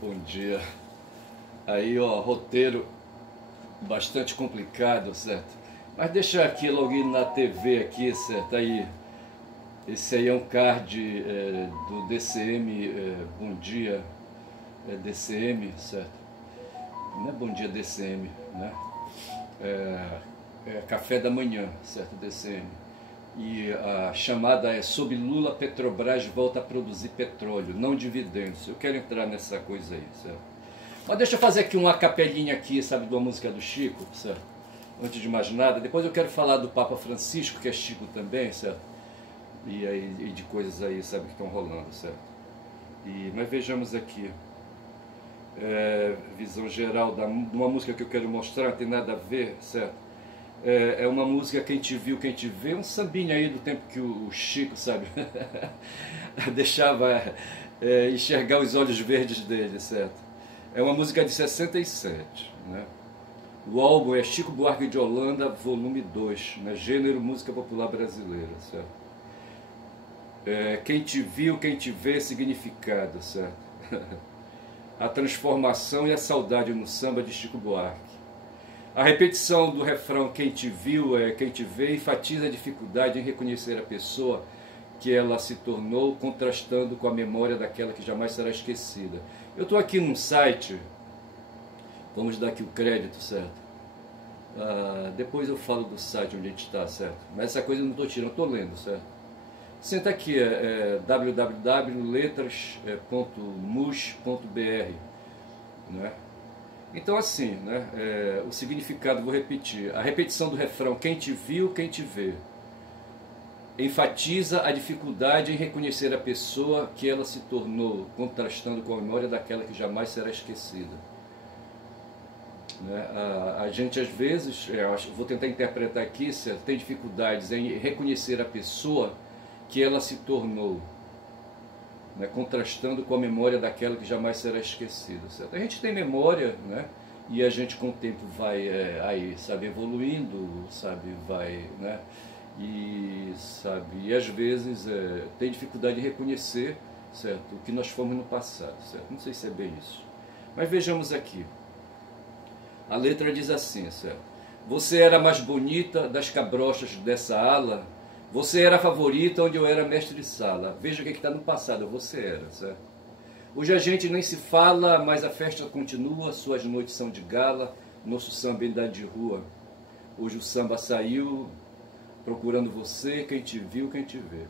Bom dia. Aí, ó, roteiro bastante complicado, certo? Mas deixa aqui logo na TV aqui, certo? Aí, esse aí é um card do DCM, Bom Dia, DCM, certo? Não é Bom Dia DCM, né? Café da Manhã, certo? DCM. E a chamada é: sob Lula, Petrobras volta a produzir petróleo, não dividendos. Eu quero entrar nessa coisa aí, certo? Mas deixa eu fazer aqui uma capelinha aqui, sabe, de uma música do Chico, certo? Antes de mais nada. Depois eu quero falar do Papa Francisco, que é Chico também, certo? E de coisas aí, sabe, que estão rolando, certo? Mas vejamos aqui. Visão geral de uma música que eu quero mostrar, não tem nada a ver, certo? É uma música Quem Te Viu, Quem Te Vê, um sambinha aí do tempo que o Chico, sabe, deixava enxergar os olhos verdes dele, certo? É uma música de 67, né? O álbum é Chico Buarque de Holanda, volume 2, né? Gênero Música Popular Brasileira, certo? Quem te viu, quem te vê, significado, certo? A transformação e a saudade no samba de Chico Buarque. A repetição do refrão quem te viu, quem te vê, enfatiza a dificuldade em reconhecer a pessoa que ela se tornou, contrastando com a memória daquela que jamais será esquecida. Eu estou aqui num site, vamos dar aqui o crédito, certo? Depois eu falo do site onde a gente está, certo? Mas essa coisa eu não estou tirando, estou lendo, certo? Senta aqui, www.letras.mus.br, né? Então assim, né, o significado, vou repetir, a repetição do refrão quem te viu, quem te vê, enfatiza a dificuldade em reconhecer a pessoa que ela se tornou, contrastando com a memória daquela que jamais será esquecida. Né? A gente às vezes, vou tentar interpretar aqui, tem dificuldades em reconhecer a pessoa que ela se tornou, né, contrastando com a memória daquela que jamais será esquecida, certo? A gente tem memória, né, e a gente com o tempo vai aí, sabe, evoluindo, sabe, vai, né, e às vezes tem dificuldade de reconhecer, certo, o que nós fomos no passado, certo? Não sei se é bem isso, mas vejamos aqui. A letra diz assim, certo? Você era a mais bonita das cabrochas dessa ala. Você era a favorita onde eu era mestre de sala. Veja o que está no passado, você era, certo? Hoje a gente nem se fala, mas a festa continua, suas noites são de gala, nosso samba ainda é de rua. Hoje o samba saiu, procurando você, quem te viu, quem te vê.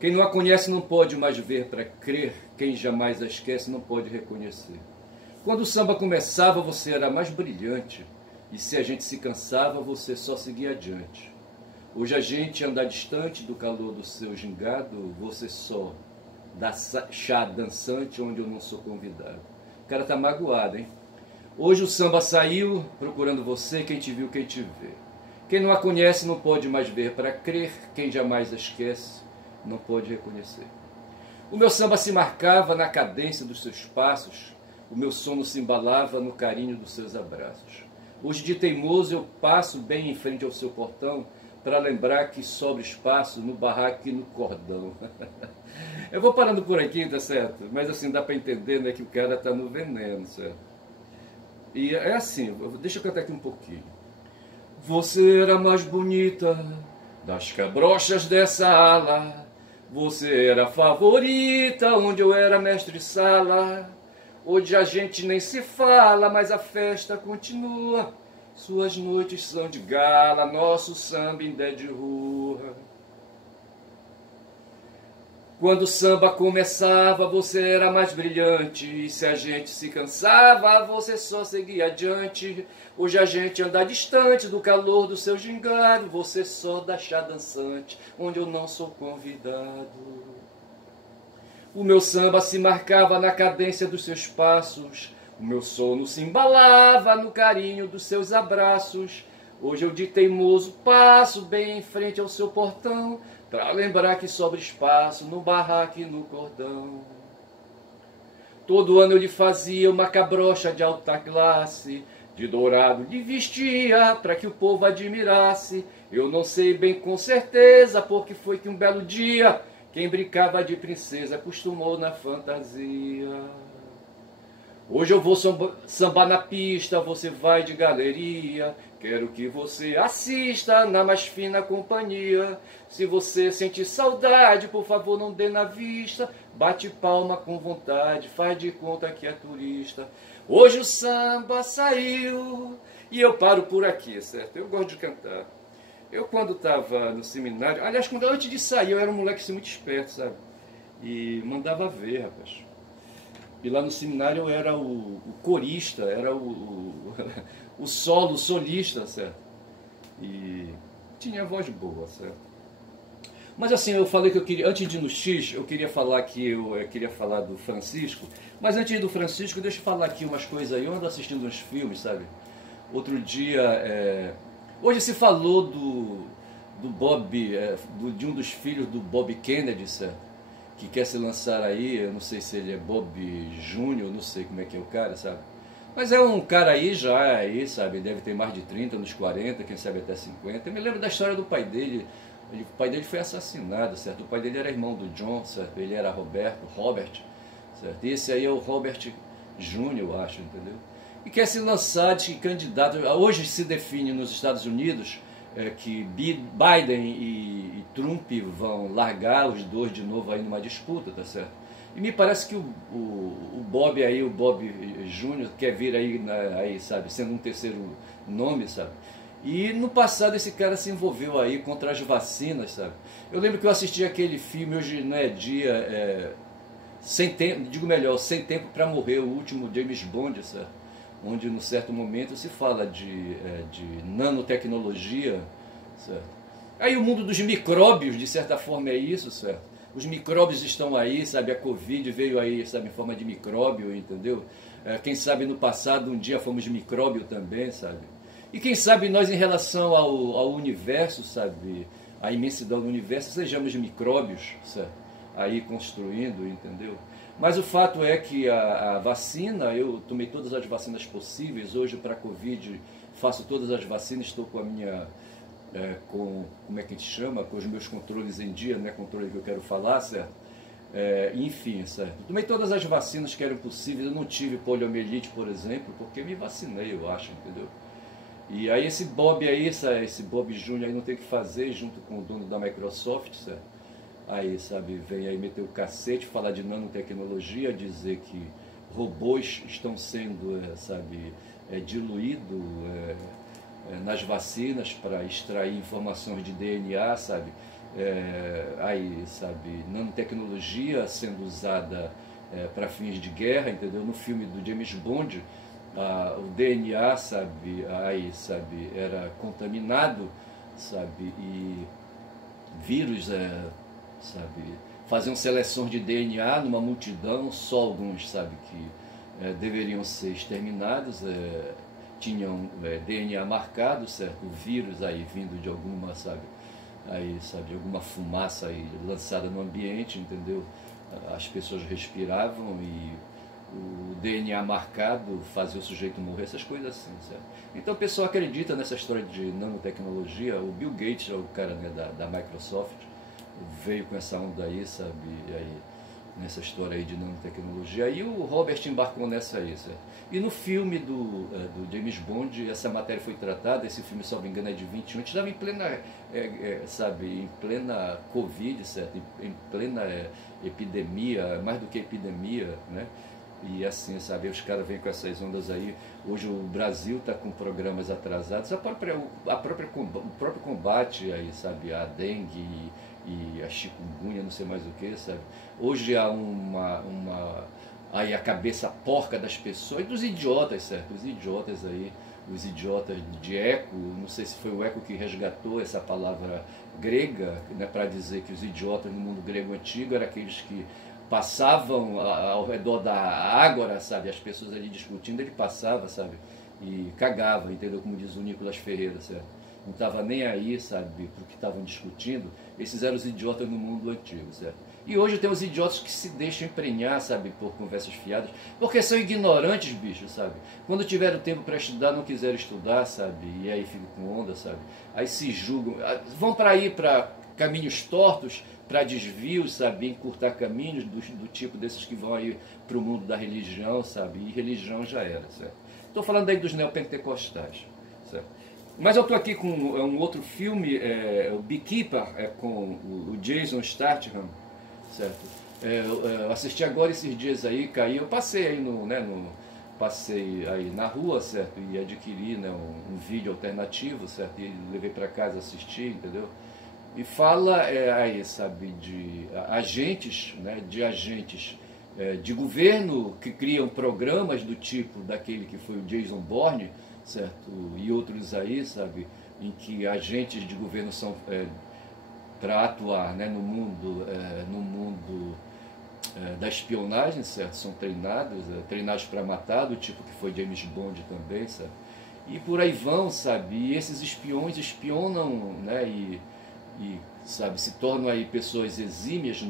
Quem não a conhece não pode mais ver para crer, quem jamais a esquece não pode reconhecer. Quando o samba começava, você era mais brilhante, e se a gente se cansava, você só seguia adiante. Hoje a gente anda distante do calor do seu gingado, você só dá chá dançante onde eu não sou convidado. O cara tá magoado, hein? Hoje o samba saiu, procurando você, quem te viu, quem te vê. Quem não a conhece não pode mais ver para crer, quem jamais a esquece não pode reconhecer. O meu samba se marcava na cadência dos seus passos, o meu sono se embalava no carinho dos seus abraços. Hoje de teimoso eu passo bem em frente ao seu portão, para lembrar que sobra espaço no barraco e no cordão. Eu vou parando por aqui, tá certo? Mas assim, dá para entender, né, que o cara tá no veneno, certo? E é assim, deixa eu cantar aqui um pouquinho. Você era a mais bonita das cabrochas dessa ala. Você era a favorita onde eu era mestre sala. Hoje a gente nem se fala, mas a festa continua. Suas noites são de gala, nosso samba ainda é de rua. Quando o samba começava, você era mais brilhante, e se a gente se cansava, você só seguia adiante. Hoje a gente anda distante do calor do seu gingado, você só dá chá dançante, onde eu não sou convidado. O meu samba se marcava na cadência dos seus passos, o meu sono se embalava no carinho dos seus abraços. Hoje eu de teimoso passo bem em frente ao seu portão, para lembrar que sobra espaço no barraco e no cordão. Todo ano eu lhe fazia uma cabrocha de alta classe, de dourado lhe vestia, para que o povo admirasse. Eu não sei bem com certeza, porque foi que um belo dia, quem brincava de princesa acostumou na fantasia. Hoje eu vou sambar na pista, você vai de galeria. Quero que você assista na mais fina companhia. Se você sentir saudade, por favor não dê na vista. Bate palma com vontade, faz de conta que é turista. Hoje o samba saiu e eu paro por aqui, certo? Eu gosto de cantar. Eu quando estava no seminário, aliás, antes de sair, eu era um moleque assim, muito esperto, sabe? E mandava ver, rapaz. E lá no seminário eu era o corista, era o solo, o solista, certo? E tinha voz boa, certo? Mas assim, eu falei que eu queria, antes de ir no X, eu queria falar que eu queria falar do Francisco. Mas antes do Francisco, deixa eu falar aqui umas coisas aí. Eu ando assistindo uns filmes, sabe? Outro dia, hoje se falou do Bob, de um dos filhos do Bob Kennedy, certo? Que quer se lançar aí, eu não sei se ele é Bob Júnior, não sei como é que é o cara, sabe? Mas é um cara aí já, aí, sabe? Deve ter mais de 30, nos 40, quem sabe até 50. Eu me lembro da história do pai dele. O pai dele foi assassinado, certo? O pai dele era irmão do John, certo? Ele era Robert, certo? E esse aí é o Robert Júnior, eu acho, entendeu? E quer se lançar de candidato. Hoje se define nos Estados Unidos que Biden e Trump vão largar os dois de novo aí numa disputa, tá certo? E me parece que o Bob aí, o Bob Júnior, quer vir aí, sabe, sendo um terceiro nome, sabe? E no passado esse cara se envolveu aí contra as vacinas, sabe? Eu lembro que eu assisti aquele filme, hoje não é dia, sem tempo, digo melhor, Sem Tempo para Morrer, o último James Bond, sabe? Onde num certo momento se fala de nanotecnologia, certo? Aí o mundo dos micróbios, de certa forma, é isso, certo? Os micróbios estão aí, sabe? A Covid veio aí, sabe, em forma de micróbio, entendeu? Quem sabe no passado um dia fomos micróbio também, sabe? E quem sabe nós em relação ao universo, sabe? A imensidão do universo, sejamos micróbios, certo? Aí construindo, entendeu? Mas o fato é que a vacina, eu tomei todas as vacinas possíveis, hoje para a Covid faço todas as vacinas, estou com a minha, como é que a gente chama, com os meus controles em dia, não é controle que eu quero falar, certo? Enfim, certo? Tomei todas as vacinas que eram possíveis, eu não tive poliomielite, por exemplo, porque me vacinei, eu acho, entendeu? E aí esse Bob aí, esse Bob Júnior aí não tem o que fazer junto com o dono da Microsoft, certo? Aí, sabe, vem aí meter o cacete, falar de nanotecnologia, dizer que robôs estão sendo, sabe, diluídos nas vacinas para extrair informações de DNA, sabe? Aí, sabe, nanotecnologia sendo usada para fins de guerra, entendeu? No filme do James Bond, o DNA, sabe, aí, sabe, era contaminado, sabe, e vírus, sabe, faziam seleções de DNA numa multidão, só alguns, sabe, que deveriam ser exterminados, tinham DNA marcado, certo, o vírus aí vindo de alguma, sabe, aí, sabe, de alguma fumaça aí lançada no ambiente, entendeu? As pessoas respiravam e o DNA marcado fazia o sujeito morrer, essas coisas assim, certo? Então o pessoal acredita nessa história de nanotecnologia. O Bill Gates é o cara, né, da Microsoft, veio com essa onda aí, sabe, aí, nessa história aí de nanotecnologia. Aí o Robert embarcou nessa aí, certo? E no filme do James Bond, essa matéria foi tratada, esse filme, se não me engano, é de 21, a gente estava em plena, sabe, em plena Covid, certo? Em plena epidemia, mais do que epidemia, né? E assim, sabe, os caras vêm com essas ondas aí. Hoje o Brasil está com programas atrasados, o próprio combate aí, sabe, a dengue e a chikungunya, não sei mais o que, sabe. Hoje há aí a cabeça porca das pessoas e dos idiotas, certo, os idiotas aí, os idiotas de Eco, não sei se foi o Eco que resgatou essa palavra grega, né, para dizer que os idiotas no mundo grego antigo eram aqueles que passavam ao redor da ágora, sabe, as pessoas ali discutindo, ele passava, sabe, e cagava, entendeu, como diz o Nicolas Ferreira, certo, não estava nem aí, sabe, para o que estavam discutindo. Esses eram os idiotas no mundo antigo, certo. E hoje tem os idiotas que se deixam emprenhar, sabe, por conversas fiadas, porque são ignorantes, bicho, sabe, quando tiveram tempo para estudar, não quiseram estudar, sabe, e aí ficam com onda, sabe, aí se julgam, vão para aí para caminhos tortos para desvios, sabe, encurtar caminhos do tipo desses que vão aí para o mundo da religião, sabe, e religião já era, certo? Estou falando aí dos neopentecostais, certo? Mas eu estou aqui com um outro filme, o Beekeeper, com o Jason Statham, certo? Eu assisti agora esses dias aí, caí, eu passei aí passei aí na rua, certo? E adquiri, né, um vídeo alternativo, certo? E levei para casa assistir, entendeu? E fala aí, sabe, de agentes, né, de governo que criam programas do tipo daquele que foi o Jason Bourne, certo? E outros aí, sabe, em que agentes de governo são para atuar, né, no mundo da espionagem, certo? São treinados para matar, do tipo que foi James Bond também, sabe? E por aí vão, sabe? E esses espiões espionam, né? Sabe, se tornam aí pessoas exímias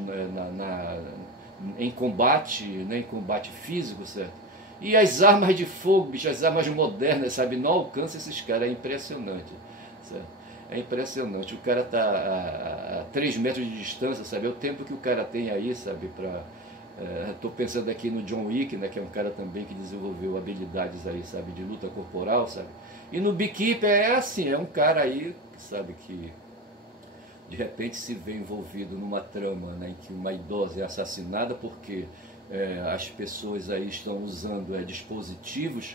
em combate, né? Em combate físico, certo? E as armas de fogo, bicho, as armas modernas, sabe? Não alcançam esses caras, é impressionante, certo? É impressionante, o cara está a 3 metros de distância, sabe? É o tempo que o cara tem aí, sabe? Estou pensando aqui no John Wick, né? Que é um cara também que desenvolveu habilidades aí, sabe? De luta corporal, sabe? E no Beekeeper é assim, é um cara aí, sabe? Que de repente se vê envolvido numa trama, né? Em que uma idosa é assassinada porque as pessoas aí estão usando dispositivos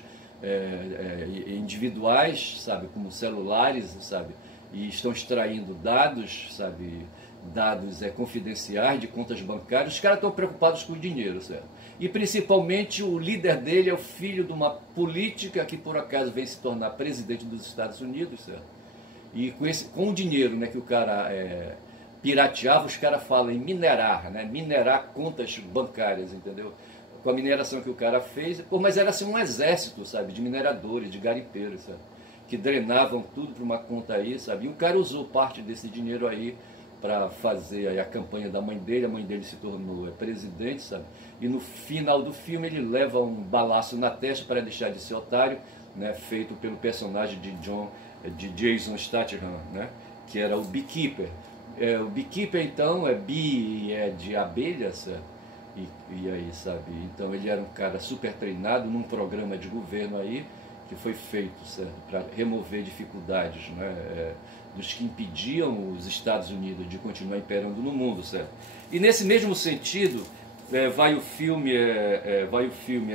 individuais, sabe? Como celulares, sabe? E estão extraindo dados, sabe, dados confidenciais de contas bancárias. Os caras estão preocupados com o dinheiro, certo? E principalmente o líder dele é o filho de uma política que por acaso vem se tornar presidente dos Estados Unidos, certo? E com o dinheiro, né, que o cara pirateava, os caras falam em minerar, né? Minerar contas bancárias, entendeu? Com a mineração que o cara fez, mas era assim um exército, sabe, de mineradores, de garimpeiros, sabe? Que drenavam tudo para uma conta aí, sabe? E o cara usou parte desse dinheiro aí para fazer aí a campanha da mãe dele se tornou presidente, sabe? E no final do filme ele leva um balaço na testa para deixar de ser otário, né? Feito pelo personagem de Jason Statham, né? Que era o Beekeeper. O Beekeeper então bee de abelha, certo? E aí, sabe? Então ele era um cara super treinado num programa de governo aí, que foi feito, certo, para remover dificuldades, né, dos que impediam os Estados Unidos de continuar imperando no mundo, certo? E nesse mesmo sentido vai o filme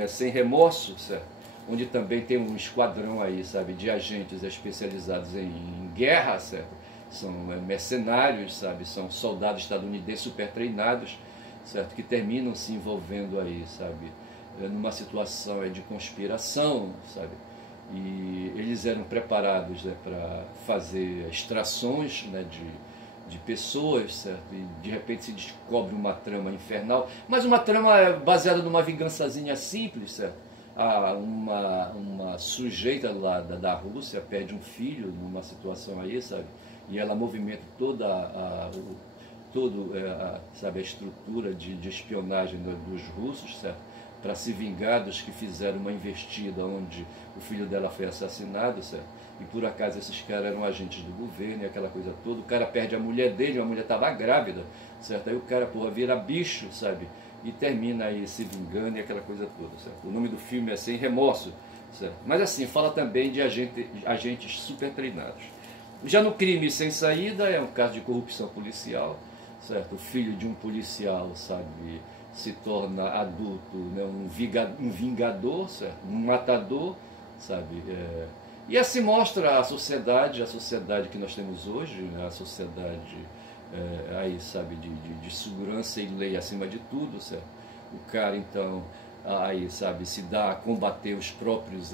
Sem Remorso, certo? Onde também tem um esquadrão aí, sabe, de agentes especializados em guerra, certo? São mercenários, sabe? São soldados estadunidenses super treinados, certo? Que terminam se envolvendo aí, sabe? Numa situação de conspiração, sabe? E eles eram preparados, né, para fazer extrações, né, de pessoas, certo? E de repente se descobre uma trama infernal, mas uma trama baseada numa vingançazinha simples, certo? Uma sujeita lá da Rússia perde um filho numa situação aí, sabe? E ela movimenta sabe, a estrutura de espionagem dos russos, certo? Para se vingar dos que fizeram uma investida onde o filho dela foi assassinado, certo? E por acaso esses caras eram agentes do governo e aquela coisa toda. O cara perde a mulher dele, a mulher estava grávida, certo? Aí o cara, porra, vira bicho, sabe? E termina aí se vingando e aquela coisa toda, certo? O nome do filme é Sem Remorso, certo? Mas assim, fala também de agentes super treinados. Já no Crime Sem Saída é um caso de corrupção policial, certo? O filho de um policial, sabe, se torna adulto, né, um vingador, certo? Um matador, sabe? E assim mostra a sociedade que nós temos hoje, né? A sociedade aí, sabe, de segurança e lei acima de tudo, certo? O cara então aí, sabe, se dá a combater os próprios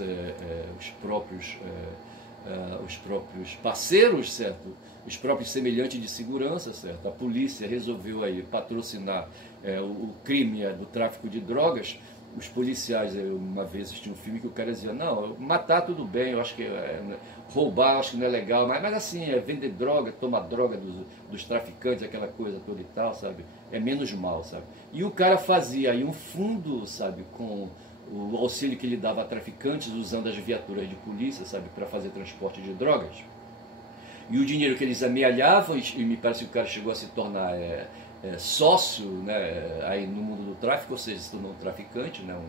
parceiros, certo? Os próprios semelhantes de segurança, certo? A polícia resolveu aí patrocinar o crime do tráfico de drogas. Os policiais, uma vez assisti um filme que o cara dizia, não, matar tudo bem, eu acho que roubar, acho que não é legal, mas assim, vender droga, tomar droga dos traficantes, aquela coisa toda e tal, sabe? É menos mal, sabe? E o cara fazia aí um fundo, sabe, com o auxílio que ele dava a traficantes, usando as viaturas de polícia, sabe, para fazer transporte de drogas. e o dinheiro que eles amealhavam, e me parece que o cara chegou a se tornar sócio, né, aí no mundo do tráfico, ou seja, se tornou um traficante, né,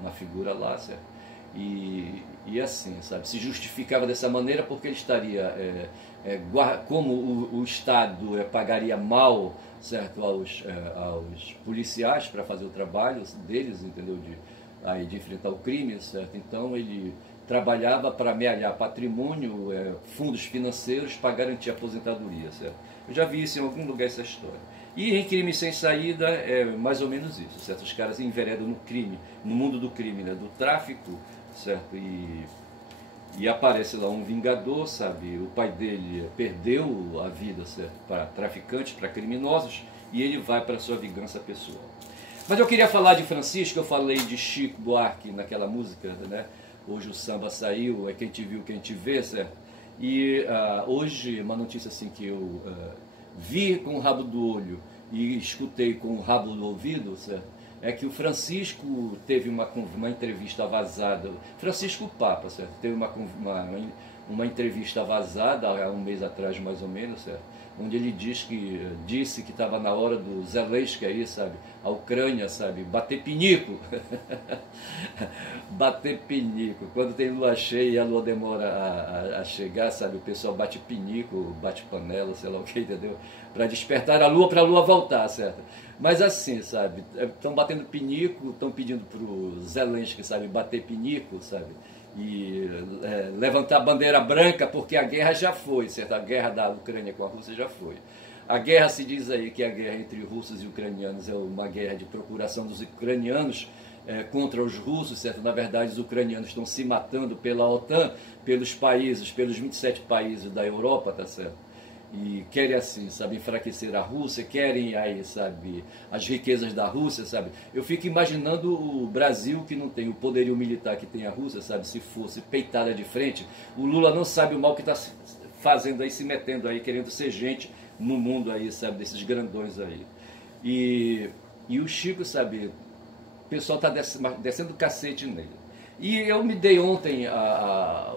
uma figura lá, certo? E assim, sabe, se justificava dessa maneira porque ele estaria, como o Estado pagaria mal, certo, aos policiais para fazer o trabalho deles, entendeu, de enfrentar o crime, certo? Então ele trabalhava para amealhar patrimônio, fundos financeiros para garantir a aposentadoria, certo? Eu já vi isso em algum lugar, essa história. E em Crime Sem Saída é mais ou menos isso, certo? Os caras enveredam no crime, no mundo do crime, né? Do tráfico, certo? E aparece lá um vingador, sabe? O pai dele perdeu a vida, certo? Para traficantes, para criminosos, e ele vai para a sua vingança pessoal. Mas eu queria falar de Francisco, eu falei de Chico Buarque naquela música, né? Hoje o samba saiu, é quem te viu, quem te vê, certo? E hoje, uma notícia assim que eu vi com o rabo do olho e escutei com o rabo do ouvido, certo? É que o Francisco teve uma entrevista vazada, Francisco Papa, certo? Teve uma entrevista vazada há um mês atrás, mais ou menos, certo? Onde ele disse que estava na hora do Zelensky aí, sabe? A Ucrânia, sabe? Bater pinico. Bater pinico. Quando tem lua cheia e a lua demora a chegar, sabe? O pessoal bate pinico, bate panela, sei lá o que, entendeu? Para despertar a lua, para a lua voltar, certo? Mas assim, sabe? Estão batendo pinico, estão pedindo para o Zelensky, sabe? Bater pinico, sabe? E levantar a bandeira branca, porque a guerra já foi, certo? A guerra da Ucrânia com a Rússia já foi. A guerra, se diz aí que a guerra entre russos e ucranianos é uma guerra de procuração dos ucranianos contra os russos, certo? Na verdade, os ucranianos estão se matando pela OTAN, pelos 27 países da Europa, tá certo? E querem assim, sabe, enfraquecer a Rússia, querem aí, sabe, as riquezas da Rússia, sabe. Eu fico imaginando o Brasil, que não tem o poderio militar que tem a Rússia, sabe, se fosse peitada de frente, o Lula não sabe o mal que está fazendo aí, se metendo aí, querendo ser gente no mundo aí, sabe, desses grandões aí. E o Chico, sabe, o pessoal está descendo o cacete nele. E eu me dei ontem a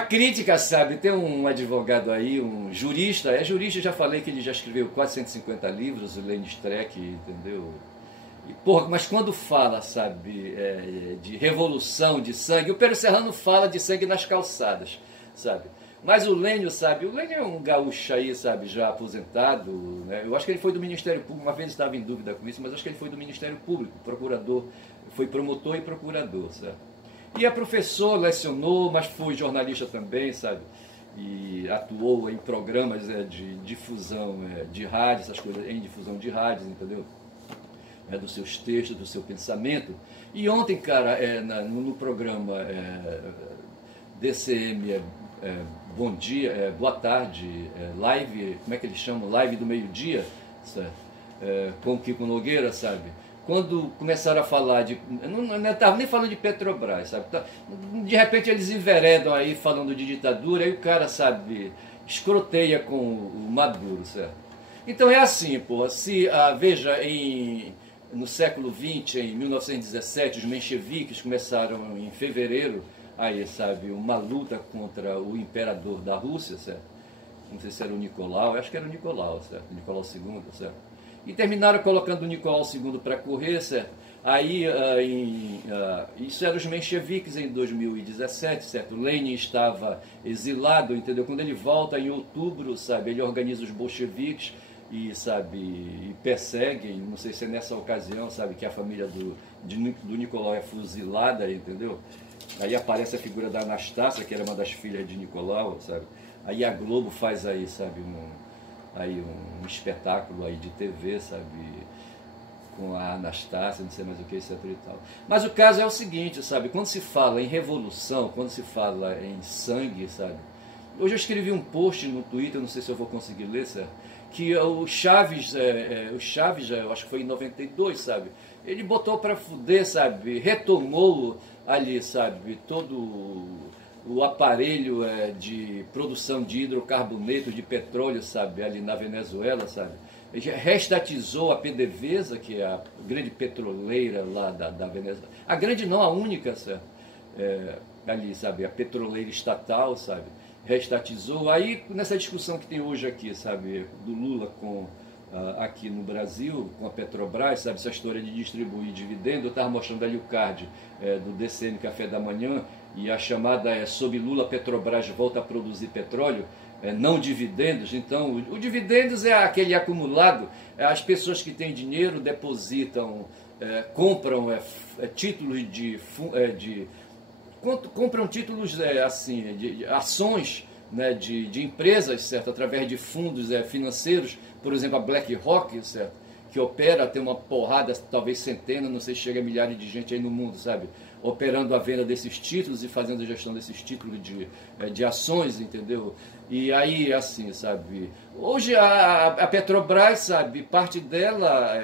crítica, sabe, tem um advogado aí, um jurista, já falei que ele já escreveu 450 livros, o Lenny Streck, entendeu? E, porra, mas quando fala, sabe, de revolução, de sangue, o Pedro Serrano fala de sangue nas calçadas, sabe? Mas o Lênio, sabe, o Lênio é um gaúcho aí, sabe, já aposentado, né? Eu acho que ele foi do Ministério Público, uma vez estava em dúvida com isso, mas acho que ele foi do Ministério Público, procurador, foi promotor e procurador, certo? E é professor, lecionou, mas foi jornalista também, sabe? E atuou em programas de difusão de rádio, essas coisas, em difusão de rádios, entendeu? Dos seus textos, do seu pensamento. E ontem, cara, no programa DCM Bom Dia, Boa Tarde, live, como é que eles chamam? Live do meio-dia, certo? Com o Kiko Nogueira, sabe? Quando começaram a falar eu não estava nem falando de Petrobras, sabe? De repente eles enveredam aí falando de ditadura, aí o cara, sabe, escroteia com o Maduro, certo? Então é assim, pô, veja, no século XX, em 1917, os mencheviques começaram em fevereiro, aí, sabe, uma luta contra o imperador da Rússia, certo? Não sei se era o Nicolau, acho que era o Nicolau, certo? Nicolau II, certo? E terminaram colocando o Nicolau II para correr, certo? Aí, isso era os mencheviques em 2017, certo? Lenin estava exilado, entendeu? Quando ele volta em outubro, sabe, ele organiza os bolcheviques e, sabe, e perseguem, não sei se é nessa ocasião, sabe, que a família do Nicolau é fuzilada, entendeu? Aí aparece a figura da Anastácia, que era uma das filhas de Nicolau, sabe? Aí a Globo faz aí, sabe, um espetáculo aí de TV, sabe, com a Anastácia, não sei mais o que, etc e tal. Mas o caso é o seguinte, sabe, quando se fala em revolução, quando se fala em sangue, sabe, hoje eu escrevi um post no Twitter, não sei se eu vou conseguir ler, certo, que o Chaves, eu acho que foi em 92, sabe, ele botou para fuder, sabe, retomou ali, sabe, todo o aparelho de produção de hidrocarboneto, de petróleo, sabe, ali na Venezuela, sabe, restatizou a PDVSA, que é a grande petroleira lá da Venezuela, a grande não, a única, sabe, ali, sabe, a petroleira estatal, sabe, reestatizou. Aí, nessa discussão que tem hoje aqui, sabe, do Lula com aqui no Brasil, com a Petrobras, sabe, essa história de distribuir dividendo, eu estava mostrando ali o card do DCN Café da Manhã, e a chamada é: sob Lula, Petrobras volta a produzir petróleo, não dividendos. Então, o dividendos é aquele acumulado, as pessoas que têm dinheiro depositam, compram títulos compram títulos assim, de ações, né, de empresas, certo, através de fundos financeiros, por exemplo a BlackRock, certo, que opera, tem uma porrada, talvez centenas, não sei se chega a milhares de gente aí no mundo, sabe, operando a venda desses títulos e fazendo a gestão desses títulos de ações, entendeu? E aí, assim, sabe, hoje a Petrobras, sabe, parte dela,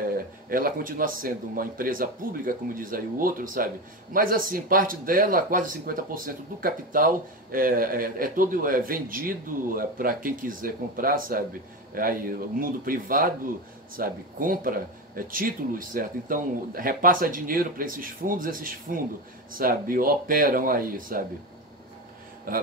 ela continua sendo uma empresa pública, como diz aí o outro, sabe, mas assim, parte dela, quase 50% do capital todo vendido para quem quiser comprar, sabe, aí o mundo privado, sabe, compra títulos, certo? Então repassa dinheiro para esses fundos, sabe, operam aí, sabe.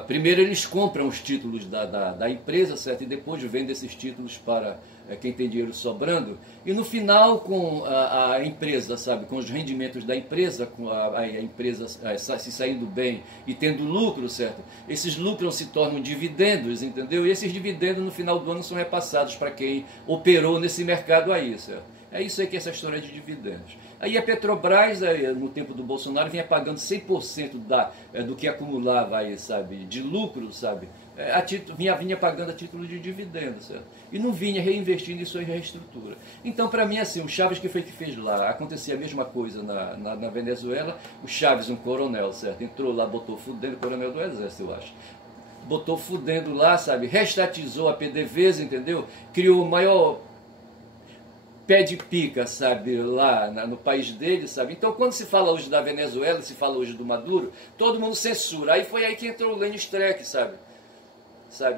Primeiro eles compram os títulos da empresa, certo? E depois vendem esses títulos para quem tem dinheiro sobrando. E no final, com a empresa, sabe, com os rendimentos da empresa, com a empresa se saindo bem e tendo lucro, certo? Esses lucros se tornam dividendos, entendeu? E esses dividendos no final do ano são repassados para quem operou nesse mercado aí, certo? É isso aí que é essa história de dividendos. Aí a Petrobras, no tempo do Bolsonaro, vinha pagando 100% do que acumulava aí, sabe, de lucro, sabe, vinha pagando a título de dividendos, certo? E não vinha reinvestindo isso em reestrutura. Então, para mim, assim, o Chaves que fez lá, acontecia a mesma coisa na Venezuela. O Chaves, um coronel, certo, entrou lá, botou fudendo, coronel do exército, eu acho. Botou fudendo lá, sabe, restatizou a PDVSA, entendeu? Criou o maior pé de pica, sabe, lá no país dele, sabe. Então, quando se fala hoje da Venezuela, se fala hoje do Maduro, todo mundo censura. Aí foi aí que entrou o Lenny Streck, sabe,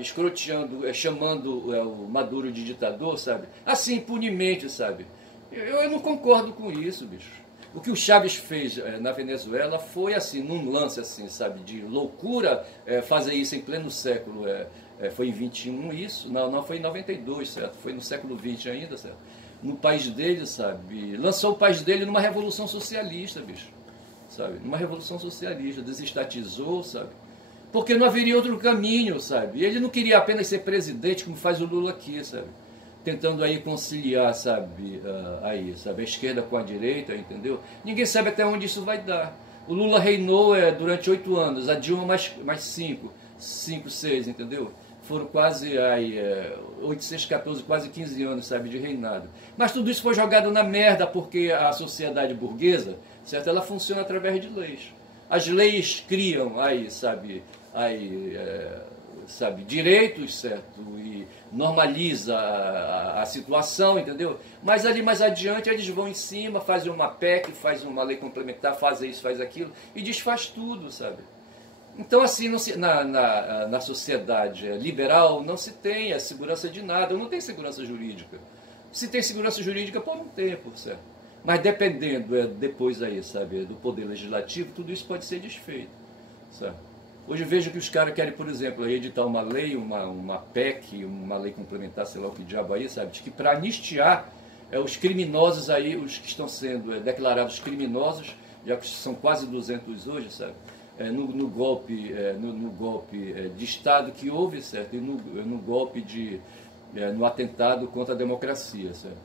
escroteando, chamando o Maduro de ditador, sabe, assim, impunemente, sabe. Eu não concordo com isso, bicho. O que o Chaves fez na Venezuela foi assim, num lance assim, sabe, de loucura, fazer isso em pleno século, foi em 21 isso, não foi em 92, certo, foi no século 20 ainda, certo. No país dele, sabe, lançou o país dele numa revolução socialista, bicho, sabe, numa revolução socialista, desestatizou, sabe, porque não haveria outro caminho, sabe, e ele não queria apenas ser presidente, como faz o Lula aqui, sabe, tentando aí conciliar, sabe, sabe, a esquerda com a direita, entendeu, ninguém sabe até onde isso vai dar. O Lula reinou durante 8 anos, a Dilma mais 5, 6, entendeu? Foram quase 8, 6, 14, quase 15 anos, sabe, de reinado. Mas tudo isso foi jogado na merda porque a sociedade burguesa, certo, ela funciona através de leis. As leis criam sabe, sabe, direitos, certo, e normaliza a situação, entendeu? Mas ali mais adiante eles vão em cima, fazem uma PEC, fazem uma lei complementar, fazem isso, faz aquilo, e desfaz tudo, sabe? Então, assim, na sociedade liberal não se tem a segurança de nada, não tem segurança jurídica. Se tem segurança jurídica por um tempo, certo? Mas dependendo depois aí, sabe, do poder legislativo, tudo isso pode ser desfeito, certo? Hoje eu vejo que os caras querem, por exemplo, editar uma lei, uma PEC, uma lei complementar, sei lá o que diabo aí, sabe, de que para anistiar os criminosos aí, os que estão sendo declarados criminosos, já que são quase 200 hoje, sabe? No golpe de Estado que houve, certo? E no golpe no atentado contra a democracia, certo?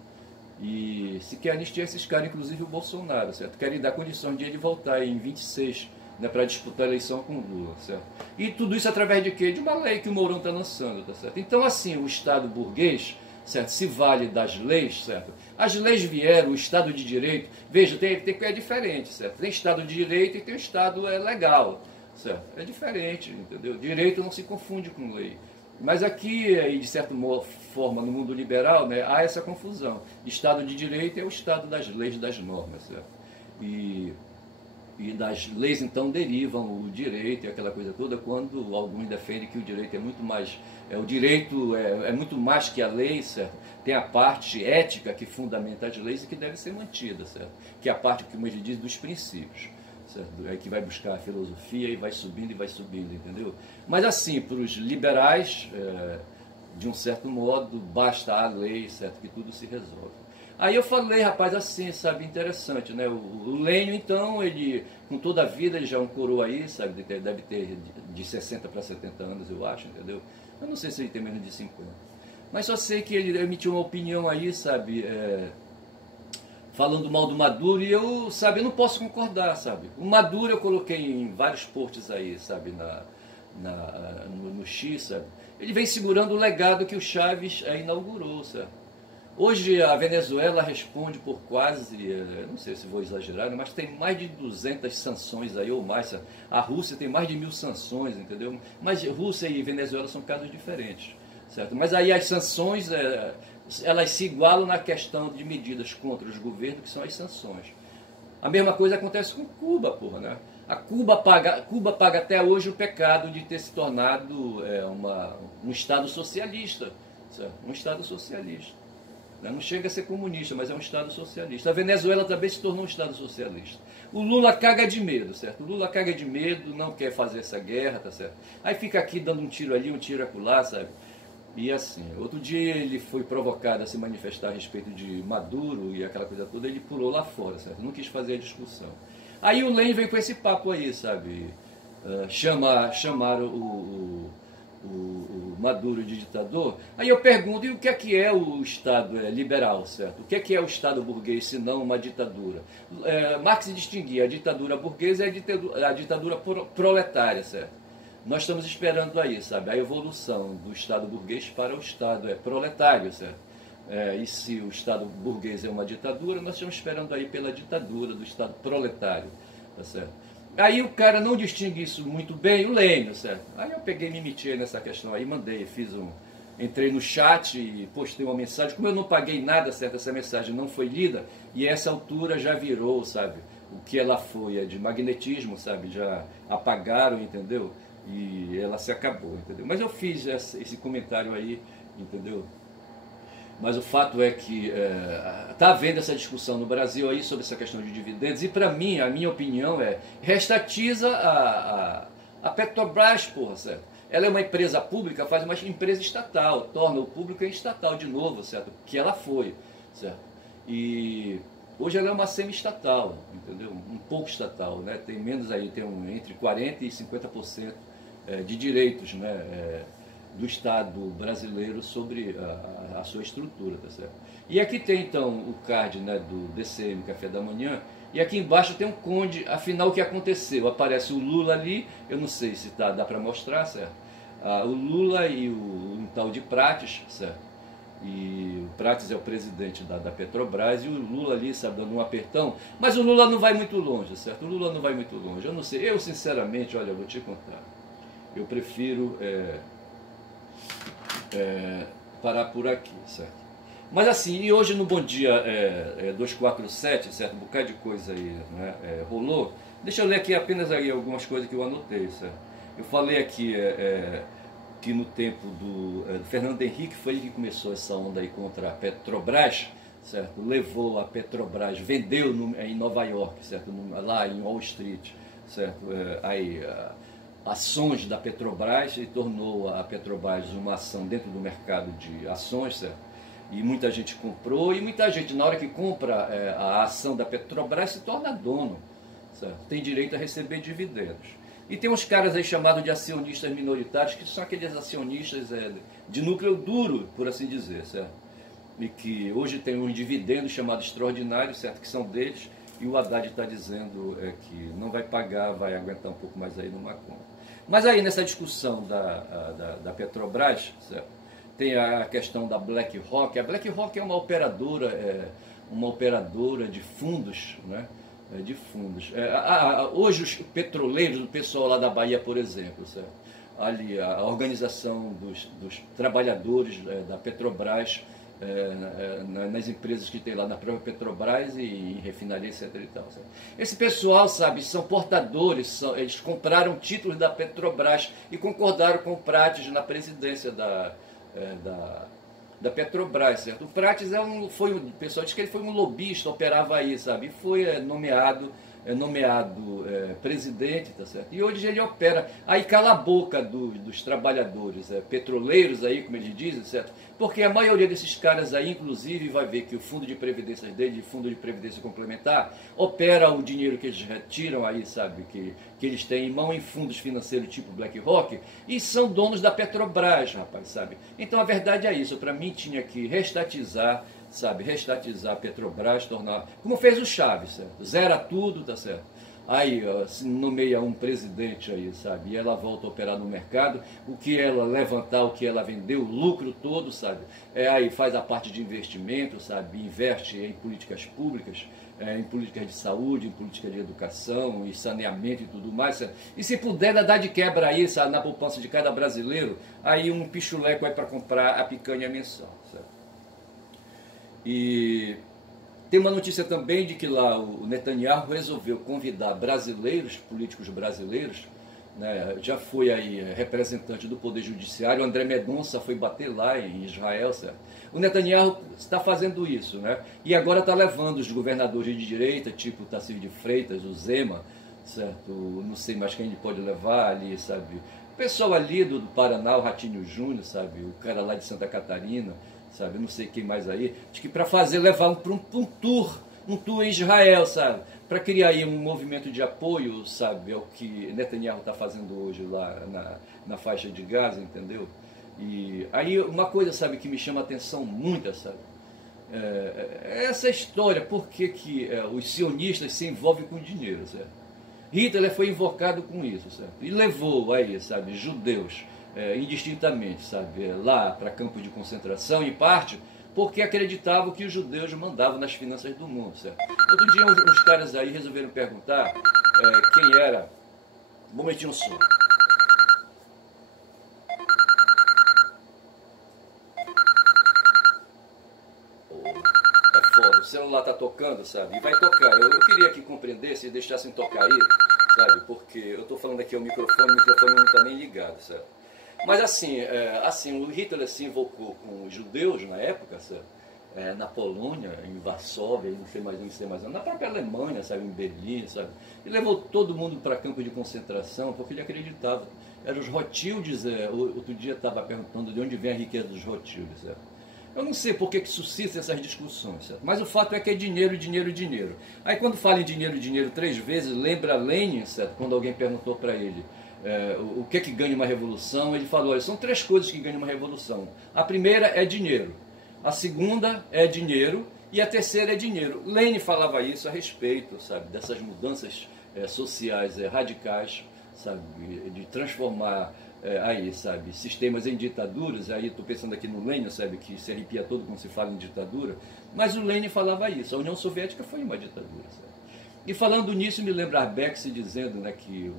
E se quer anistiar esses caras, inclusive o Bolsonaro, certo? Querem dar condições de ele voltar em 26, né, para disputar a eleição com o Lula, certo? E tudo isso através de quê? De uma lei que o Mourão está lançando, tá certo? Então, assim, o Estado burguês, certo, se vale das leis, certo? As leis vieram, o Estado de Direito, veja, é diferente, certo? Tem Estado de Direito e tem o Estado legal, certo? É diferente, entendeu? Direito não se confunde com lei. Mas aqui, de certa forma, no mundo liberal, né, há essa confusão. Estado de Direito é o Estado das leis e das normas, certo? E das leis, então, derivam o direito e aquela coisa toda, quando alguns defendem que o direito é muito mais... o direito é muito mais que a lei, certo? Tem a parte ética que fundamenta as leis e que deve ser mantida, certo? Que é a parte, como ele diz, dos princípios, certo? É que vai buscar a filosofia e vai subindo, entendeu? Mas assim, para os liberais, de um certo modo, basta a lei, certo? Que tudo se resolve. Aí eu falei, rapaz, assim, sabe, interessante, né? O Lênio, então, ele, com toda a vida, ele já é um coroa aí, sabe, deve ter de 60 para 70 anos, eu acho, entendeu? Eu não sei se ele tem menos de 50. Mas só sei que ele emitiu uma opinião aí, sabe, falando mal do Maduro, e eu, sabe, eu não posso concordar, sabe. O Maduro eu coloquei em vários posts aí, sabe, no X, sabe. Ele vem segurando o legado que o Chávez inaugurou, sabe. Hoje a Venezuela responde por quase, não sei se vou exagerar, mas tem mais de 200 sanções aí ou mais. Sabe? A Rússia tem mais de 1000 sanções, entendeu? Mas Rússia e Venezuela são casos diferentes, certo? Mas aí as sanções, elas se igualam na questão de medidas contra os governos, que são as sanções. A mesma coisa acontece com Cuba, porra, né? Cuba paga até hoje o pecado de ter se tornado um Estado socialista, certo? Um Estado socialista. Não chega a ser comunista, mas é um Estado socialista. A Venezuela também se tornou um Estado socialista. O Lula caga de medo, certo? O Lula caga de medo, não quer fazer essa guerra, tá certo? Aí fica aqui dando um tiro ali, um tiro acolá, sabe? E assim, outro dia ele foi provocado a se manifestar a respeito de Maduro e aquela coisa toda, ele pulou lá fora, certo? Não quis fazer a discussão. Aí o Lênin vem com esse papo aí, sabe? Chamaram o Maduro de ditador. Aí eu pergunto, e o que é o Estado liberal, certo? O que é o Estado burguês, se não uma ditadura? Marx distinguia a ditadura burguesa e a ditadura proletária, certo? Nós estamos esperando aí, sabe, a evolução do Estado burguês para o Estado proletário, certo? E se o Estado burguês é uma ditadura, nós estamos esperando aí pela ditadura do Estado proletário, tá certo? Aí o cara não distingue isso muito bem, o Lênio, certo? Aí eu peguei e me meti nessa questão aí, entrei no chat e postei uma mensagem, como eu não paguei nada, certo? Essa mensagem não foi lida, e a essa altura já virou, sabe? O que ela foi, de magnetismo, sabe? Já apagaram, entendeu? E ela se acabou, entendeu? Mas eu fiz esse comentário aí, entendeu? Mas o fato é que está havendo essa discussão no Brasil aí sobre essa questão de dividendos, e para mim, a minha opinião restatiza a Petrobras, porra, certo? Ela é uma empresa pública, faz uma empresa estatal, torna o público estatal de novo, certo? Que ela foi, certo? E hoje ela é uma semi-estatal, entendeu? Um pouco estatal, né? Tem menos aí, entre 40% e 50% de direitos, né? Do Estado brasileiro sobre a sua estrutura, tá certo? E aqui tem então o card, né, do DCM Café da Manhã, e aqui embaixo tem um conde, afinal o que aconteceu? Aparece o Lula ali, eu não sei se dá para mostrar, certo? O Lula e um tal de Prates, certo? E o Prates é o presidente da Petrobras, e o Lula ali, sabe, dando um apertão, mas o Lula não vai muito longe, certo? O Lula não vai muito longe, eu não sei, eu sinceramente, olha, eu vou te contar, eu prefiro parar por aqui, certo? Mas assim, e hoje no Bom Dia 247, certo? Um bocado de coisa aí, né? Rolou. Deixa eu ler aqui apenas aí algumas coisas que eu anotei, certo? Eu falei aqui que no tempo do Fernando Henrique foi ele que começou essa onda aí contra a Petrobras, certo? Levou a Petrobras, vendeu em Nova York, certo? Lá em Wall Street, certo? Ações da Petrobras, e tornou a Petrobras uma ação dentro do mercado de ações, certo? E muita gente comprou, e muita gente, na hora que compra a ação da Petrobras, se torna dono, certo? Tem direito a receber dividendos. E tem uns caras aí chamados de acionistas minoritários, que são aqueles acionistas de núcleo duro, por assim dizer, certo? E que hoje tem um dividendo chamado extraordinário, certo? Que são deles, e o Haddad está dizendo que não vai pagar, vai aguentar um pouco mais aí numa conta. Mas aí nessa discussão da Petrobras, certo? Tem a questão da BlackRock. A BlackRock é uma operadora de fundos, né? De fundos. Hoje os petroleiros, o pessoal lá da Bahia, por exemplo, certo? Ali a organização dos trabalhadores da Petrobras, nas empresas que tem lá na própria Petrobras e em refinaria, etc. E tal, sabe? Esse pessoal, sabe, são portadores, eles compraram títulos da Petrobras e concordaram com o Prates na presidência da Petrobras, certo? O Prates o pessoal diz que ele foi um lobista, operava aí, sabe? E foi nomeado nomeado presidente, tá certo? E hoje ele opera, aí cala a boca dos trabalhadores petroleiros aí, como eles dizem, certo? Porque a maioria desses caras aí, inclusive, vai ver que o fundo de previdência dele, fundo de previdência complementar, opera o dinheiro que eles retiram aí, sabe, que eles têm em mão em fundos financeiros tipo BlackRock, e são donos da Petrobras, rapaz, sabe? Então a verdade é isso, para mim tinha que restatizar, sabe, restatizar a Petrobras, tornar, como fez o Chaves, certo? Zera tudo, tá certo? Aí nomeia um presidente aí, sabe, e ela volta a operar no mercado, o que ela levantar, o que ela vendeu, o lucro todo, sabe, aí faz a parte de investimento, sabe, investe em políticas públicas, em políticas de saúde, em políticas de educação, e saneamento e tudo mais, sabe? E se puder dar de quebra aí, sabe, na poupança de cada brasileiro, aí um pichuleco é para comprar a picanha mensal, sabe? E tem uma notícia também de que lá o Netanyahu resolveu convidar brasileiros, políticos brasileiros, né, já foi aí representante do Poder Judiciário, o André Mendonça foi bater lá em Israel, certo? O Netanyahu está fazendo isso, né? E agora está levando os governadores de direita, tipo o Tarcísio de Freitas, o Zema, certo? Não sei mais quem ele pode levar ali, sabe? O pessoal ali do Paraná, o Ratinho Júnior, sabe? O cara lá de Santa Catarina, sabe, não sei quem mais aí, acho que para levar para um tour em Israel, sabe, para criar aí um movimento de apoio, sabe, ao que Netanyahu está fazendo hoje lá na faixa de Gaza, entendeu? E aí uma coisa, sabe, que me chama a atenção muito, sabe, essa história, por que os sionistas se envolvem com dinheiro, certo? Hitler foi invocado com isso, certo? E levou aí, sabe, judeus, indistintamente, sabe, lá para campos de concentração, em parte, porque acreditavam que os judeus mandavam nas finanças do mundo, certo? Outro dia uns caras aí resolveram perguntar quem era. Um momentinho só. É foda, o celular tá tocando, sabe? E vai tocar. Eu queria que compreendesse e deixassem tocar aí, sabe? Porque eu tô falando aqui ao microfone, o microfone não tá nem ligado, certo? Mas assim, o Hitler se invocou com os judeus na época, sabe? Na Polônia, em Varsóvia, não sei mais, na própria Alemanha, sabe? Em Berlim, sabe? E levou todo mundo para campo de concentração porque ele acreditava. Eram os Rothschilds, outro dia estava perguntando de onde vem a riqueza dos Rothschilds, certo? Eu não sei por que suscita essas discussões, certo? Mas o fato é que é dinheiro, dinheiro, dinheiro. Aí quando fala em dinheiro, dinheiro 3 vezes, lembra Lenin, certo? Quando alguém perguntou para ele o que ganha uma revolução, ele falou, olha, são 3 coisas que ganham uma revolução. A primeira é dinheiro, a segunda é dinheiro e a terceira é dinheiro. Lenin falava isso a respeito, sabe, dessas mudanças sociais radicais, sabe, de transformar aí, sabe, sistemas em ditaduras. Aí estou pensando aqui no Lenin, sabe, que se arrepia todo quando se fala em ditadura, mas o Lenin falava isso, a União Soviética foi uma ditadura, sabe? E falando nisso, me lembra Arbex dizendo, né, que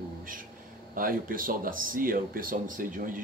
o pessoal da CIA, o pessoal não sei de onde,